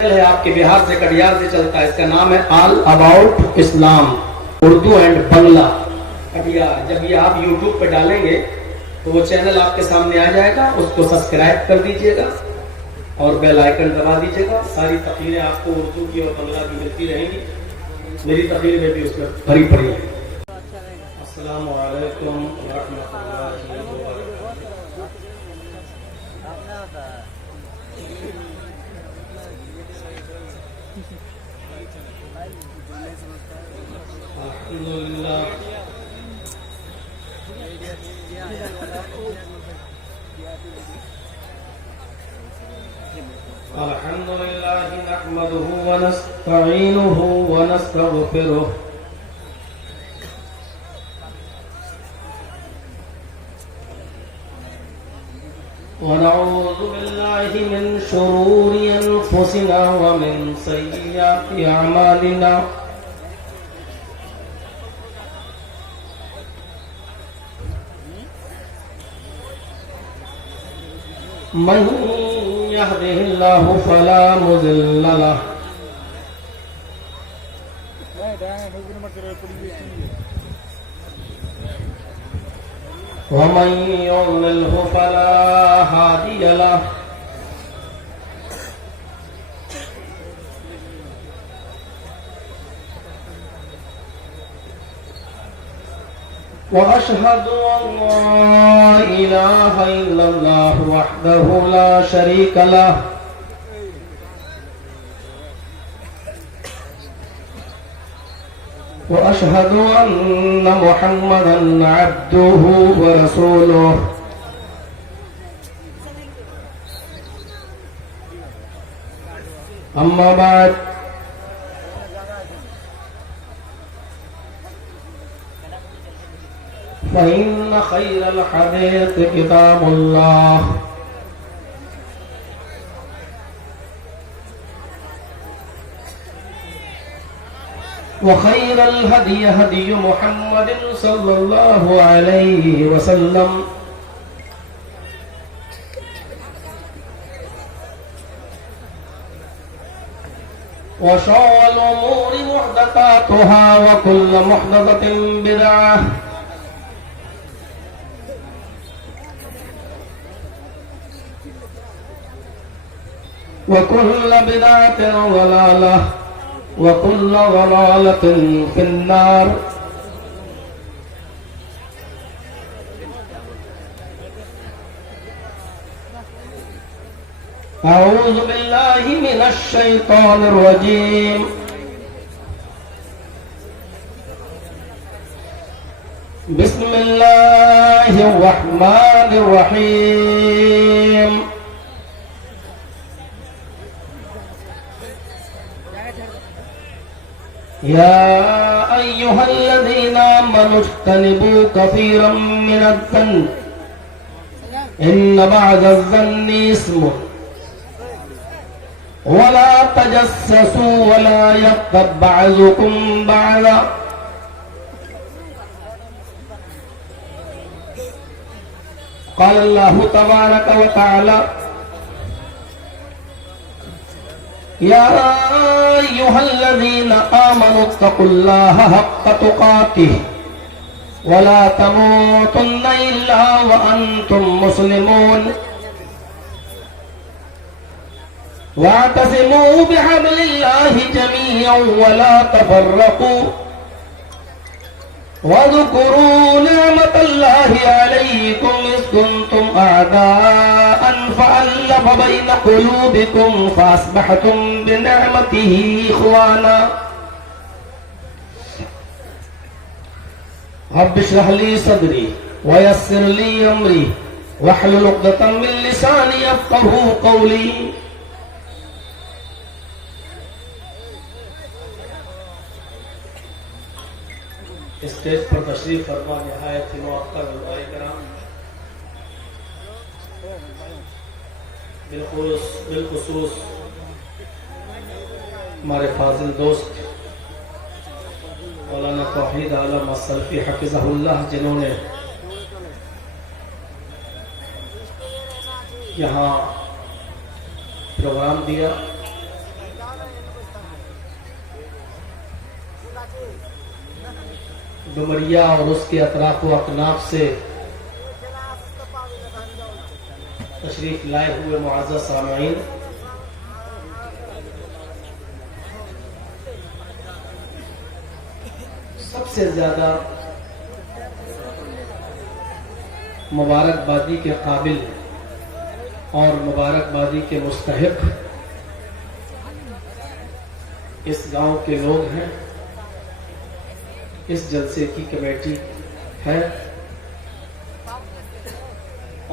है आपके बिहार से कटिहार से चलता है। इसका नाम है all about Islam, Urdu and Bangla Katihar. जब ये आप यूट्यूब पे डालेंगे तो वो चैनल आपके सामने आ जाएगा, उसको सब्सक्राइब कर दीजिएगा और बेल आइकन दबा दीजिएगा। सारी तकरीरें आपको उर्दू की और बंगला की मिलती रहेंगी। मेरी तकरीर में भी उसमें भरी पड़ी है। अस्सलामु अलैकुम रहमतुल्लाहि व अल्हम्दुलिल्लाह नहमदुहु व नस्तईनुहु व नस्तगफिरुह व नऊज़ु बिल्लाहि मिन शुरूरि अनफुसिना व मिन सय्यिआति अअमालिना। मन यहदिहिल्लाहु फला मुज़िल्ल लह व मन युज़लिल्हु फला हादिय लह। वअशहदु अल्ला इलाहा इल्लल्लाह वहदहु ला शरीक लह वअशहदु अन्न मुहम्मदन अब्दुहु व रसूलुहु। अम्मा बाद फ़इन्न खैरल हदीस किताबुल्लाह व खैरल हदी हदी मुहम्मदिन सल्लल्लाहु अलैहि वसल्लम व शर्रुल उमूरि मुहदसातुहा व कुल्लु मुहदसतिन बिदअह वकुल्ल बिदअतिन ज़लालह वकुल्ल ज़लालतिन फिन्नार। अऊज़ु बिल्लाहि मिनश शैतानिर रजीम। बिस्मिल्लाहिर रहमानिर रहीम। या अय्युहल्लज़ीना आमनू इज्तनिबू कसीरम मिनज़्ज़न्नि इन्न बअज़-ज़न्नि इस्मुन वला तजस्ससू वला यग़्तब बअज़ुकुम बअज़ा। क़ाल अल्लाहु तबारक व तआला या अय्युहल्लज़ीना आमनू इत्तक़ुल्लाहा हक़्क़ तुक़ातिह व ला तमूतुन्ना इल्ला व अंतुम मुस्लिमून वातसिमू बिहब्लिल्लाहि जमीअन व ला तफ़र्रक़ू वज़्कुरू निअमतल्लाहि अलैकुम इज़ कुंतुम अअदाअन फ़अल्लफ़ बैन क़ुलूबिकुम फ़अस्बहतुम बिनिअमतिही इख़्वाना। रब्बि इश्रह ली सदरी व यस्सिर ली अमरी वहलुल उक़दतम मिन लिसानी यफ़क़हू क़ौली। स्टेज पर तशरीफ फरमा निहायत ही मुअक्कर उलमाए किराम, बिलखुसूस हमारे फाजिल दोस्त मौलाना तौहीद आलम असलफी हफिज़हुल्लाह, जिन्होंने यहाँ प्रोग्राम दिया डुमरिया और उसके अतराफ व अकनाफ से तशरीफ लाए हुए मुअज़्ज़ज़ सामईन, सबसे ज्यादा मुबारकबादी के काबिल और मुबारकबादी के मुस्तहिक इस गांव के लोग हैं, इस जलसे की कमेटी है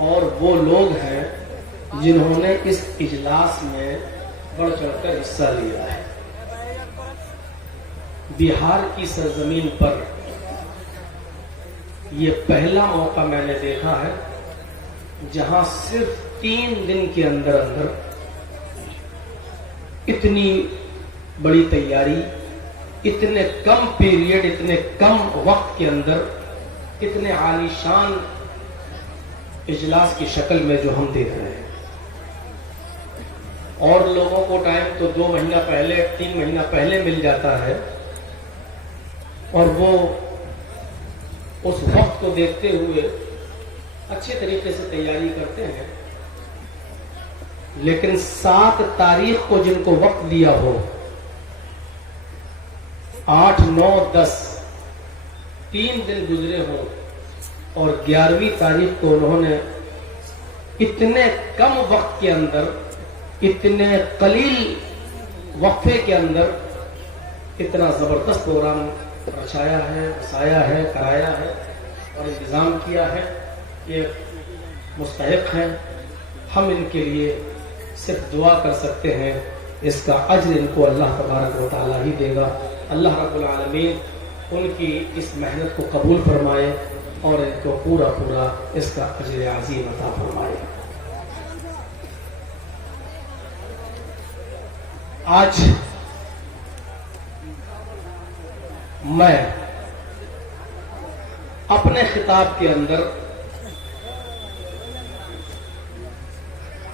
और वो लोग हैं जिन्होंने इस इजलास में बढ़ चढ़कर हिस्सा लिया है। बिहार की सरजमीन पर ये पहला मौका मैंने देखा है जहां सिर्फ 3 दिन के अंदर अंदर इतनी बड़ी तैयारी, इतने कम पीरियड, इतने कम वक्त के अंदर इतने आलीशान इजलास की शक्ल में जो हम देख रहे हैं। और लोगों को टाइम तो 2 महीना पहले, 3 महीना पहले मिल जाता है और वो उस वक्त को देखते हुए अच्छे तरीके से तैयारी करते हैं, लेकिन 7 तारीख को जिनको वक्त दिया हो, 8, 9, 10 3 दिन गुजरे हो और 11वीं तारीख को उन्होंने इतने कम वक्त के अंदर, इतने कलील वक्फे के अंदर इतना जबरदस्त प्रोग्राम रचाया है, बसाया है, कराया है और इंतजाम किया है। ये मुस्तहिक हैं, हम इनके लिए सिर्फ दुआ कर सकते हैं, इसका अज्र इनको अल्लाह तबारक व तआला ही देगा। अल्लाह रब्बुल आलमीन उनकी इस मेहनत को कबूल फरमाए और इनको पूरा पूरा इसका अज्र अज़ीम अता फरमाए। आज मैं अपने खिताब के अंदर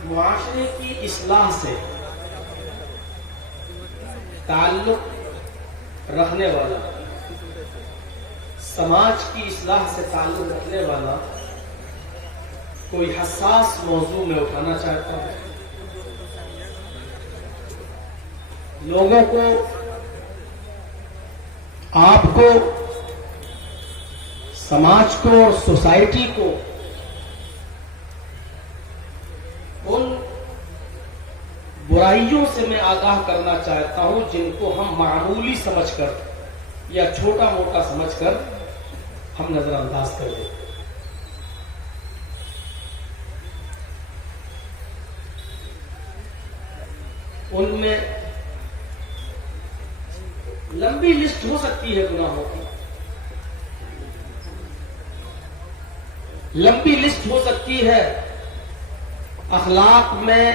मुआशरे की इस्लाह से ताल्लुक रखने वाला, समाज की इस्लाह से ताल्लुक रखने वाला कोई हसास मौजू में उठाना चाहता हूं। लोगों को, आपको, समाज को और सोसाइटी को उन बुराइयों से मैं आगाह करना चाहता हूं जिनको हम मामूली समझकर या छोटा मोटा समझकर हम नजरअंदाज कर देते। उनमें लंबी लिस्ट हो सकती है गुनाहों की, लंबी लिस्ट हो सकती है अखलाक में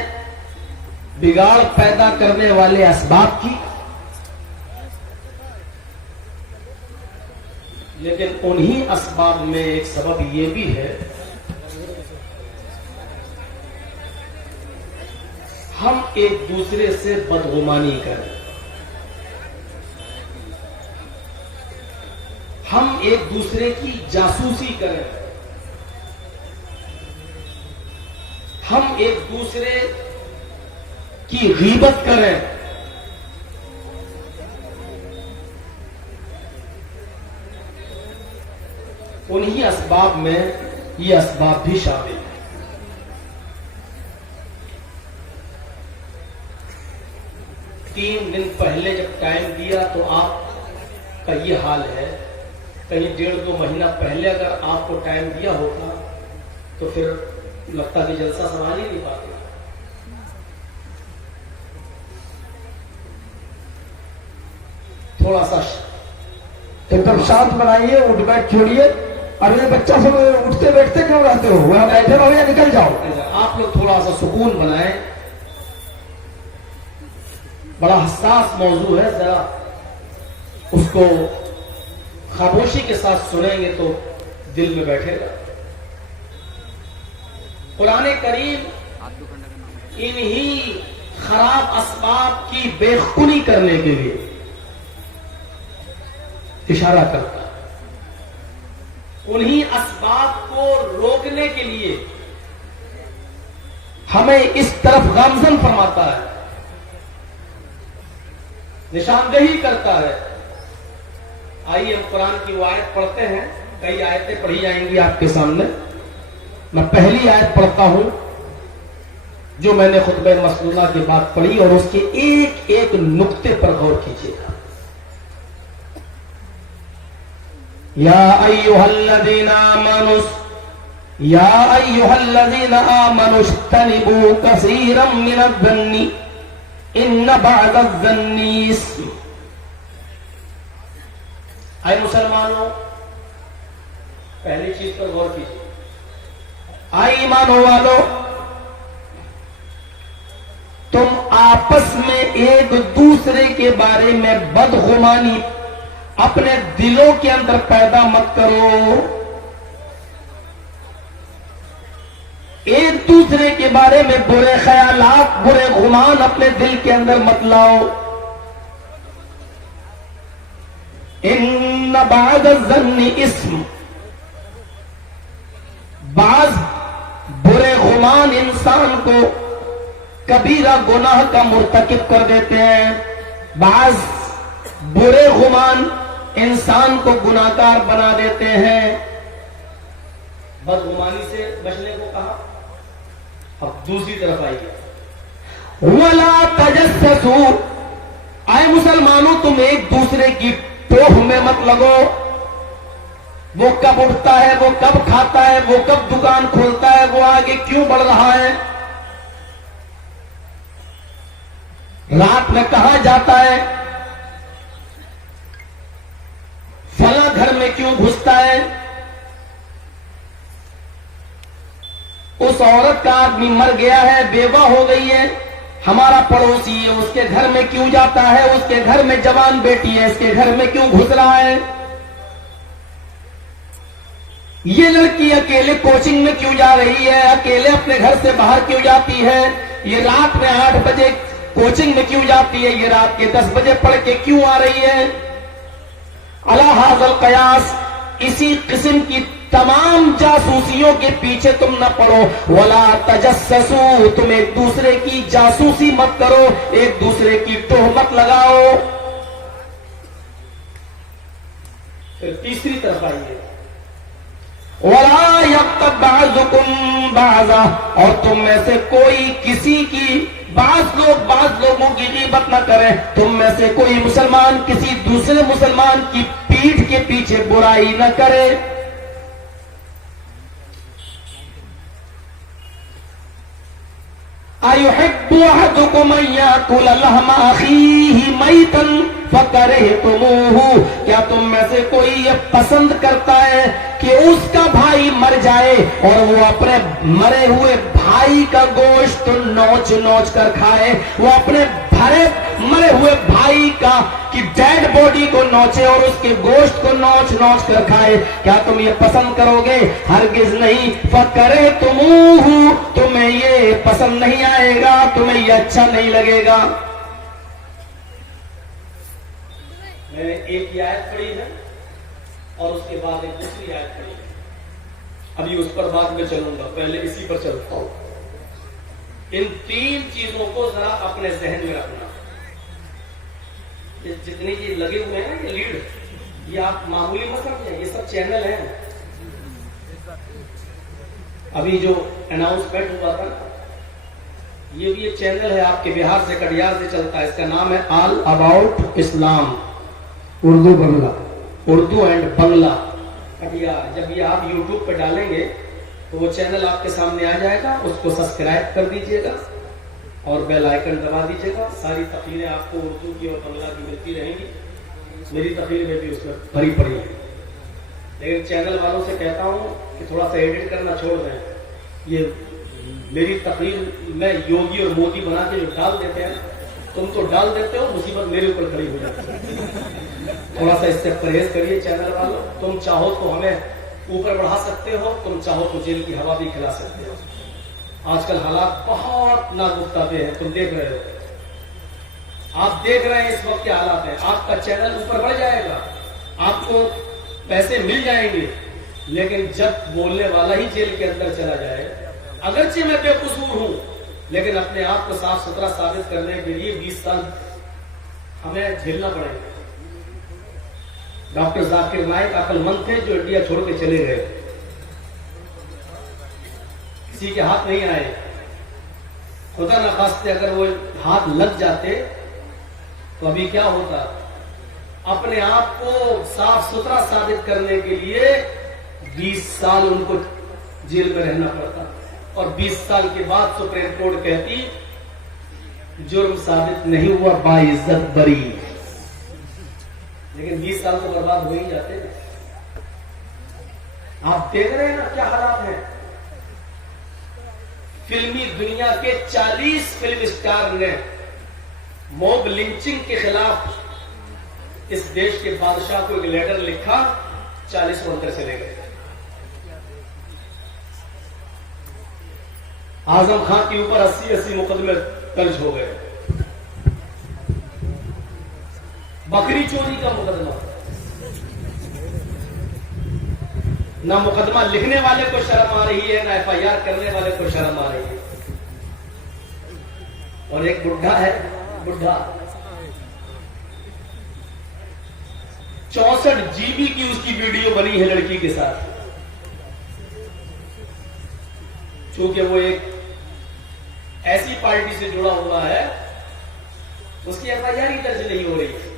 बिगाड़ पैदा करने वाले असबाब की, लेकिन उन्हीं असबाब में एक सबब यह भी है हम एक दूसरे से बदगुमानी करें, हम एक दूसरे की जासूसी करें, हम एक दूसरे की गीबत करें, उन्हीं असबाब में ये असबाब भी शामिल है। तीन दिन पहले जब टाइम दिया तो आपका ये हाल है, कहीं 1.5-2 महीना पहले अगर आपको टाइम दिया होता तो फिर लगता कि जलसा संभाल ही नहीं पाते। थोड़ा सा एकदम शांत बनाइए, उठ बैठ छोड़िए। अरे बच्चा सब उठते बैठते क्यों रहते हो? वहां बैठे रहो या निकल जाओ। आप लोग थोड़ा सा सुकून बनाएं, बड़ा हसास मौजू है, जरा उसको खामोशी के साथ सुनेंगे तो दिल में बैठेगा। कुरान करीम इन्हीं खराब असबाब की बेखुनी करने के लिए इशारा करता है। उन्हीं असबाब को रोकने के लिए हमें इस तरफ गामजन फरमाता है, निशानदेही करता है। आइए हम कुरान की वो आयत पढ़ते हैं। कई आयतें पढ़ी जाएंगी आपके सामने। मैं पहली आयत पढ़ता हूं जो मैंने खुतबे मसनूना के बाद पढ़ी, और उसके एक एक नुक्ते पर गौर कीजिएगा। या अय्युहल्लज़ीना आमनुस्तनिबू कसीरम मिनज़्ज़न्नि इन्न बअज़-ज़न्नि इस्म। आए मुसलमानों, पहली चीज पर गौर कीजिए। आए ईमानों वालों, तुम आपस में एक दूसरे के बारे में बदगुमानी अपने दिलों के अंदर पैदा मत करो। एक दूसरे के बारे में बुरे ख्यालात, बुरे गुमान अपने दिल के अंदर मत लाओ। इन्न बअज़-ज़न्नि इस्म, बाज बुरे गुमान इंसान को कबीरा गुनाह का मुर्तकिब कर देते हैं। बाज बुरे गुमान इंसान को गुनाहगार बना देते हैं। बदगुमानी से बचने को कहा। अब दूसरी तरफ आइए। वला तजस्ससू, आए मुसलमानों, तुम एक दूसरे की टोह में मत लगो। वो कब उठता है, वो कब खाता है, वो कब दुकान खोलता है, वो आगे क्यों बढ़ रहा है, रात में कहां जाता है, फला घर में क्यों घुसता है, उस औरत का आदमी मर गया है, बेवा हो गई है, हमारा पड़ोसी है, उसके घर में क्यों जाता है, उसके घर में जवान बेटी है, इसके घर में क्यों घुस रहा है, ये लड़की अकेले कोचिंग में क्यों जा रही है, अकेले अपने घर से बाहर क्यों जाती है, ये रात में 8 बजे कोचिंग में क्यों जाती है, ये रात के 10 बजे पढ़ के क्यों आ रही है। अला हाज़ल क़यास, इसी किस्म की तमाम जासूसियों के पीछे तुम न पड़ो। वला तजस्ससू, तुम एक दूसरे की जासूसी मत करो, एक दूसरे की टोह मत लगाओ। फिर तीसरी तरफ आइए। वला यग़्तब बअज़ुकुम बअज़ा, और तुम में से कोई किसी की, बाज लोगों की ग़ीबत न करें। तुम में से कोई मुसलमान किसी दूसरे मुसलमान की पीठ के पीछे बुराई न करे। अयुहिब्बु अहदुकुम अन याकुल लहमा अखीहि मैतन फकरहतुमूहु, क्या तुम में से कोई ये पसंद करता है कि उसका भाई मर जाए और वो अपने मरे हुए भाई का गोश्त नोच नोच कर खाए, वो अपने मरे हुए भाई का की डेड बॉडी को नोचे और उसके गोश्त को नोच नोच कर खाए, क्या तुम ये पसंद करोगे? हरगिज नहीं। फकरहतुमूहु, तुम्हें ये पसंद नहीं आएगा, तुम्हें ये अच्छा नहीं लगेगा। मैंने एक ही आयत पढ़ी है और उसके बाद एक दूसरी आयत पढ़ी है, अभी उस पर बाद में चलूंगा, पहले इसी पर चलता हूं। इन 3 चीजों को जरा अपने जहन में रखना। ये जितने ये लगे हुए हैं ये लीड, ये आप मामूली मत समझें, ये सब चैनल हैं। अभी जो अनाउंसमेंट हुआ था, ये भी एक चैनल है आपके बिहार से, कटिहार से चलता है, इसका नाम है all about Islam, Urdu Bangla, Urdu and Bangla Katihar. जब ये आप YouTube पर डालेंगे तो वो चैनल आपके सामने आ जाएगा, उसको सब्सक्राइब कर दीजिएगा और बेल आइकन दबा दीजिएगा। सारी तकरीरें आपको उर्दू की और बंगला की मिलती रहेंगी। मेरी तकरीर में भी उसमें भरी पड़ी है, लेकिन चैनल वालों से कहता हूँ कि थोड़ा सा एडिट करना छोड़ दें। ये मेरी तकरीर में योगी और मोदी बना के जो डाल देते हैं, तुम तो डाल देते हो, मुसीबत मेरे ऊपर खड़ी हो जाती है। थोड़ा सा इससे परहेज करिए चैनल वालों। तुम चाहो तो हमें ऊपर बढ़ा सकते हो, तुम चाहो तो जेल की हवा भी खिला सकते हो। आजकल हालात बहुत नागुफ्ता पे हैं, तुम देख रहे हो, आप देख रहे हैं इस वक्त क्या हालात है। आपका चैनल ऊपर बढ़ जाएगा, आपको पैसे मिल जाएंगे, लेकिन जब बोलने वाला ही जेल के अंदर चला जाए, अगरचे मैं बेकसूर हूं, लेकिन अपने आप को साफ सुथरा साबित करने के लिए 20 साल हमें झेलना पड़ेगा। डॉक्टर जाकिर नाइक अक्लमंद थे जो इंडिया छोड़ के चले गए, किसी के हाथ नहीं आए। खुदा न खास्ते अगर वो हाथ लग जाते तो अभी क्या होता। अपने आप को साफ सुथरा साबित करने के लिए 20 साल उनको जेल में रहना पड़ता, और 20 साल के बाद सुप्रीम कोर्ट कहती जुर्म साबित नहीं हुआ, बाइज्जत बरी। लेकिन 20 साल तो बर्बाद हो ही जाते हैं। आप देख रहे हैं ना क्या हालात है। फिल्मी दुनिया के 40 फिल्म स्टार ने मॉब लिंचिंग के खिलाफ इस देश के बादशाह को एक लेटर लिखा, 40 को अंदर चले गए। आजम खान के ऊपर 80 मुकदमे दर्ज हो गए। बकरी चोरी का मुकदमा, ना मुकदमा लिखने वाले को शर्म आ रही है, ना FIR करने वाले को शर्म आ रही है। और एक बुढ़ा है, बुढ़ा 64 GB की उसकी वीडियो बनी है लड़की के साथ। चूंकि वो एक ऐसी पार्टी से जुड़ा हुआ है, उसकी FIR ही दर्ज नहीं हो रही है।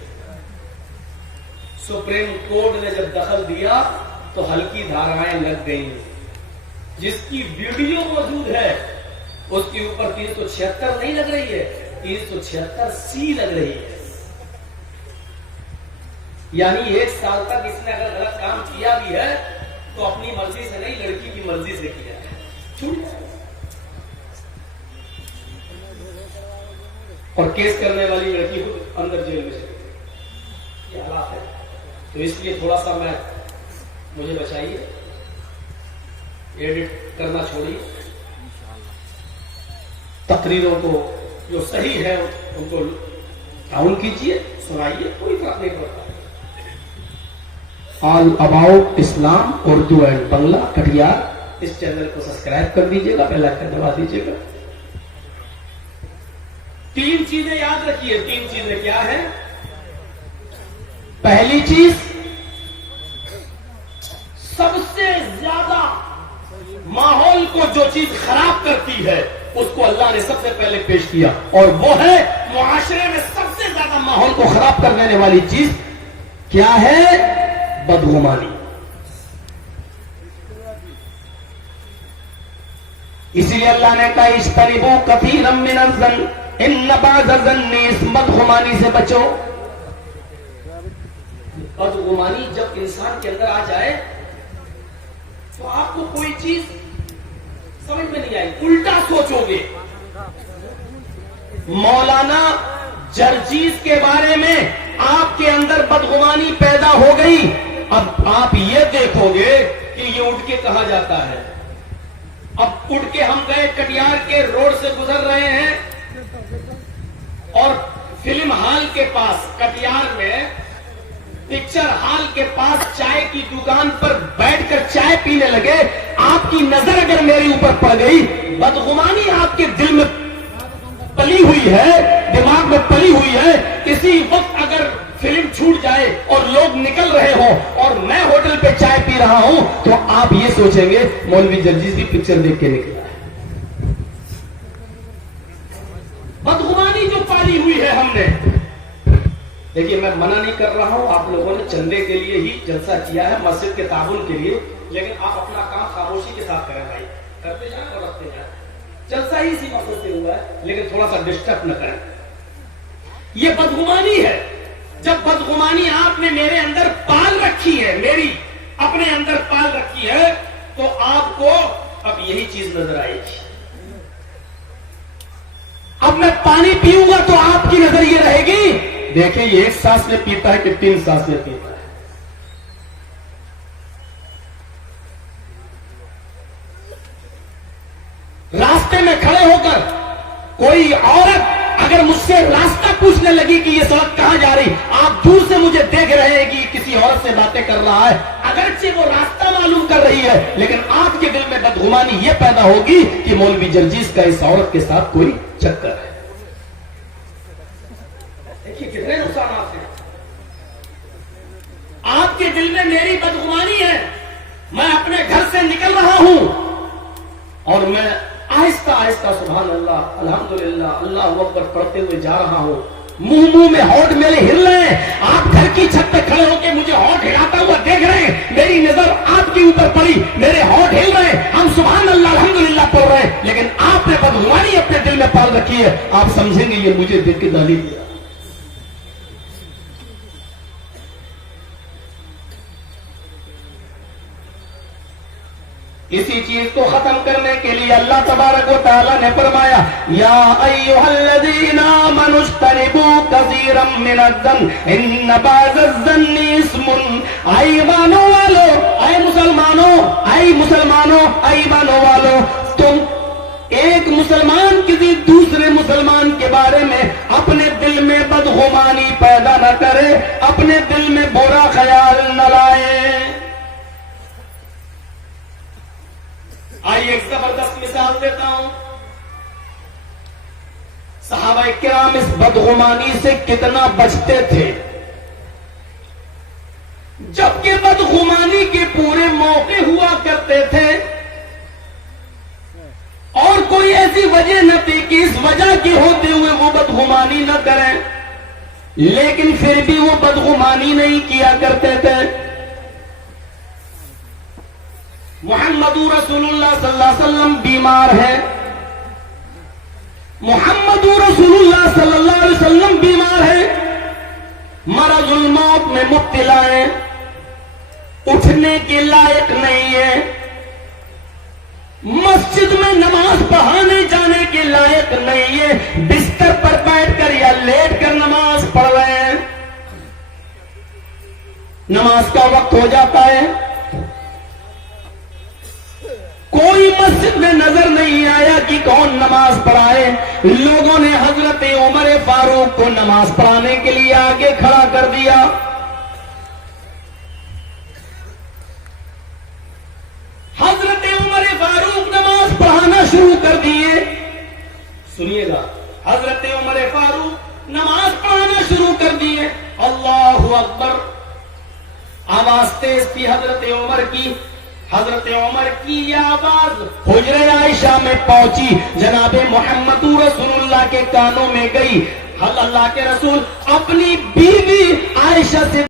सुप्रीम कोर्ट ने जब दखल दिया तो हल्की धाराएं लग गई। जिसकी वीडियो मौजूद है उसके ऊपर 376 नहीं लग रही है, 376C लग रही है। यानी 1 साल तक इसने अगर गलत काम किया भी है तो अपनी मर्जी से नहीं, लड़की की मर्जी से किया है, छूट जाए। और केस करने वाली लड़की को अंदर जेल में चली गई। ये हालात है। तो इसलिए थोड़ा सा मुझे बचाइए, एडिट करना छोड़िए, तकरीरों को जो सही है उनको डाउन कीजिए, सुनाइए, कोई फर्क नहीं पड़ता। All about Islam Urdu and Bangla Katihar, इस चैनल को सब्सक्राइब कर दीजिएगा, बेल आइकन दबा दीजिएगा। 3 चीजें याद रखिए। 3 चीजें क्या है? पहली चीज, सबसे ज्यादा माहौल को जो चीज खराब करती है उसको अल्लाह ने सबसे पहले पेश किया, और वो है मुआशरे में सबसे ज्यादा माहौल को खराब करने वाली चीज क्या है? बदगुमानी। इसीलिए अल्लाह ने कहा इज्तनिबू कसीरम मिनज़ ज़न्न इन्न बअज़ ज़न्नि इस्म, बदगुमानी से बचो। बदगुमानी जब इंसान के अंदर आ जाए तो आपको कोई चीज समझ में नहीं आई, उल्टा सोचोगे। मौलाना जर्जीज के बारे में आपके अंदर बदगुमानी पैदा हो गई। अब आप ये देखोगे कि ये उठ के कहां जाता है। अब उठ के हम गए, कटिहार के रोड से गुजर रहे हैं और फिल्म हॉल के पास, कटिहार में पिक्चर हॉल के पास चाय की दुकान पर बैठकर चाय पीने लगे। आपकी नजर अगर मेरे ऊपर पड़ गई, बदगुमानी आपके दिल में पली हुई है, दिमाग में पली हुई है। किसी वक्त अगर फिल्म छूट जाए और लोग निकल रहे हो और मैं होटल पे चाय पी रहा हूं तो आप ये सोचेंगे मौलवी जर्जीज भी पिक्चर देख के निकला है। बदगुमानी जो पाली हुई है हमने। देखिए, मैं मना नहीं कर रहा हूं, आप लोगों ने चंदे के लिए ही जलसा किया है, मस्जिद के ताबुन के लिए, लेकिन आप अपना काम खामोशी के साथ करें भाई, करते जाए और रखते जाए। जलसा ही इसी मकसद से हुआ है, लेकिन थोड़ा सा डिस्टर्ब न करें। ये बदगुमानी है। जब बदगुमानी आपने मेरे अंदर पाल रखी है, मेरी अपने अंदर पाल रखी है, तो आपको अब यही चीज नजर आएगी। अब मैं पानी पीऊंगा तो आपकी नजर ये रहेगी, देखिए ये 1 सांस में पीता है कि 3 सांस में पीता है। रास्ते में खड़े होकर कोई औरत अगर मुझसे रास्ता पूछने लगी कि ये सड़क कहां जा रही, आप दूर से मुझे देख रहे हैं कि किसी औरत से बातें कर रहा है, अगरचे वो रास्ता मालूम कर रही है, लेकिन आपके दिल में बदगुमानी यह पैदा होगी कि मौलवी जर्जीस का इस औरत के साथ कोई चक्कर है। देखिए कितने नुकसान हैं। आपके दिल में मेरी बदगुमानी है, मैं अपने घर से निकल रहा हूं और मैं आहिस्ता आहिस्ता सुभान अल्लाह, अल्हम्दुलिल्लाह, अल्लाहु अकबर पढ़ते हुए जा रहा हूं। मुंह में होठ मेरे हिल रहे हैं। आप घर की छत पे खड़े होकर मुझे होठ हिलाता हुआ देख रहे हैं। मेरी नजर आपके ऊपर पड़ी, मेरे होठ हिल रहे हैं। हम सुभान अल्लाह, अल्हम्दुलिल्लाह पढ़ रहे हैं, लेकिन आपने बदगुमानी अपने दिल में पाल रखी है। आप समझेंगे ये मुझे देख के गाली दिया। इसी चीज को खत्म करने के लिए अल्लाह तबारक व तआला ने फरमाया, या अय्युहल्लज़ीना आमनुज्तनिबू कसीरम मिनज़्ज़न इन्न बाज़ज़्ज़न्नि इस्मुन। आई ईमानों वालों, आई मुसलमानों, आई मुसलमानों, आई ईमानों वालों, तुम एक मुसलमान किसी दूसरे मुसलमान के बारे में अपने दिल में बदगुमानी पैदा न करे, अपने दिल में बुरा ख्याल न लाए। आइए एक जबरदस्त मिसाल देता हूं। सहाबाए किराम इस बदगुमानी से कितना बचते थे, जबकि बदगुमानी के पूरे मौके हुआ करते थे और कोई ऐसी वजह न थी कि इस वजह की होते हुए वो बदगुमानी न करें, लेकिन फिर भी वो बदगुमानी नहीं किया करते थे। मुहम्मदुर रसूलुल्लाह सल्लल्लाहु अलैहि वसल्लम बीमार है, मुहम्मदुर रसूलुल्लाह सल्लल्लाहु अलैहि वसल्लम बीमार है, मरजुल मौत में मुब्तला है, उठने के लायक नहीं है, मस्जिद में नमाज पढ़ाने जाने के लायक नहीं है, बिस्तर पर बैठकर या लेटकर नमाज पढ़ रहे हैं। नमाज का वक्त हो जाता है, कोई मस्जिद में नजर नहीं आया कि कौन नमाज पढ़ाए। लोगों ने हजरत उमर फारूक को नमाज पढ़ाने के लिए आगे खड़ा कर दिया। हजरत उमर फारूक नमाज पढ़ाना शुरू कर दिए। सुनिएगा, हजरत उमर फारूक नमाज पढ़ाना शुरू कर दिए। अल्लाहु अकबर, आवाज तेज थी हजरत उमर की। हजरत उमर की आवाज हुजरे आयशा में पहुंची, जनाबे मुहम्मदुर रसूलुल्लाह के कानों में गई। अल्लाह के रसूल अपनी बीवी आयशा से